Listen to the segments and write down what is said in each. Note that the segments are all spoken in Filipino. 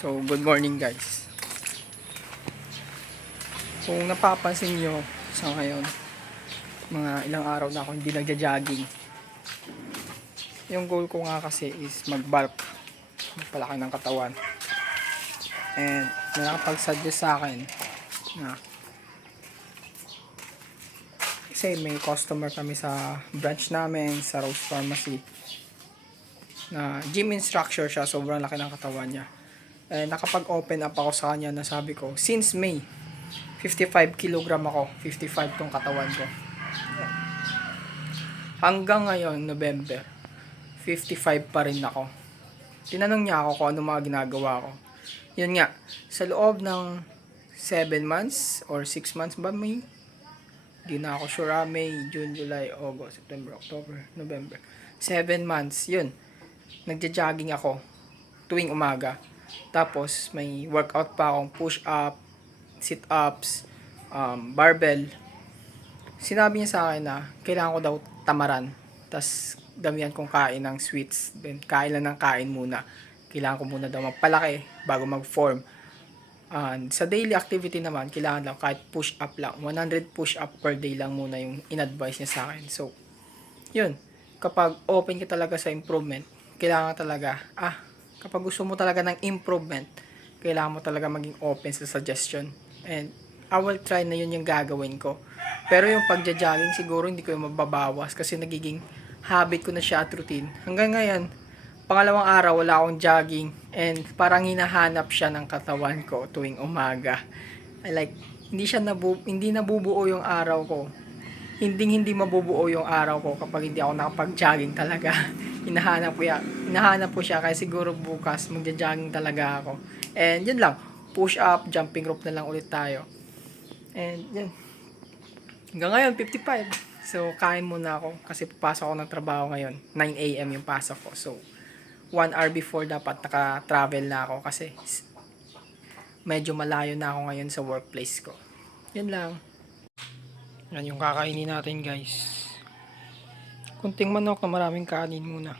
So, good morning guys. Kung napapansin nyo sa ngayon, mga ilang araw na ako hindi nagja-jogging. Yung goal ko nga kasi is mag-bulk, magpalaki ng katawan. And may nakapag-suggest sa akin na kasi may customer kami sa branch namin sa Rose Pharmacy na gym instructor siya, sobrang laki ng katawan niya. Nakapag-open up ako sa kanya na sabi ko, since May, 55 kilogram ako, 55 tong katawan ko. Hanggang ngayon, November, 55 pa rin ako. Tinanong niya ako kung ano mga ginagawa ko. Yun nga, sa loob ng 7 months or 6 months ba, May? Hindi na ako sure, May, June, July, August, September, October, November. 7 months, yun. Nagja-jogging ako tuwing umaga. Tapos may workout pa akong push-up, sit-ups, barbell. Sinabi niya sa akin na kailangan ko daw tamaran. Tapos damihan kong kain ng sweets. Then kain lang ng kain muna. Kailangan ko muna daw magpalaki bago mag-form. Sa daily activity naman, kailangan lang kahit push-up lang. 100 push-up per day lang muna yung in-advise niya sa akin. So, yun. Kapag open ka talaga sa improvement, kailangan talaga, kapag gusto mo talaga ng improvement, kailangan mo talaga maging open sa suggestion. And I will try na yun yung gagawin ko. Pero yung pagja-jogging, siguro hindi ko yung mababawas kasi nagiging habit ko na siya at routine. Hanggang ngayon, pangalawang araw wala akong jogging and parang hinahanap siya ng katawan ko tuwing umaga. Hindi nabubuo yung araw ko. Hindi mabubuo yung araw ko kapag hindi ako nakapag-jogging talaga. Hinahanap ko siya kaya siguro bukas magja-jogging talaga ako. And yun lang, push up, jumping rope na lang ulit tayo. And yun. Hanggang ngayon 55. So kain muna ako kasi papasok ako ng trabaho ngayon. 9 AM yung pasok ko. So 1 hour before dapat naka-travel na ako kasi medyo malayo na ako ngayon sa workplace ko. Yun lang. Yan yung kakainin natin guys. Kunting manok na maraming kanin muna.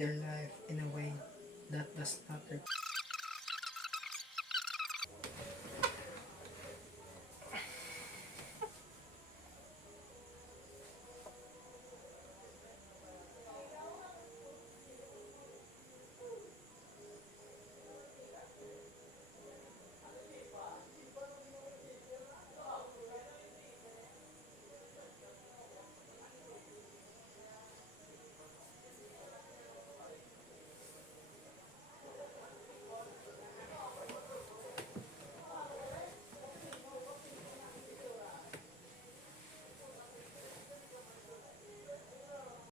their life in a way that does not require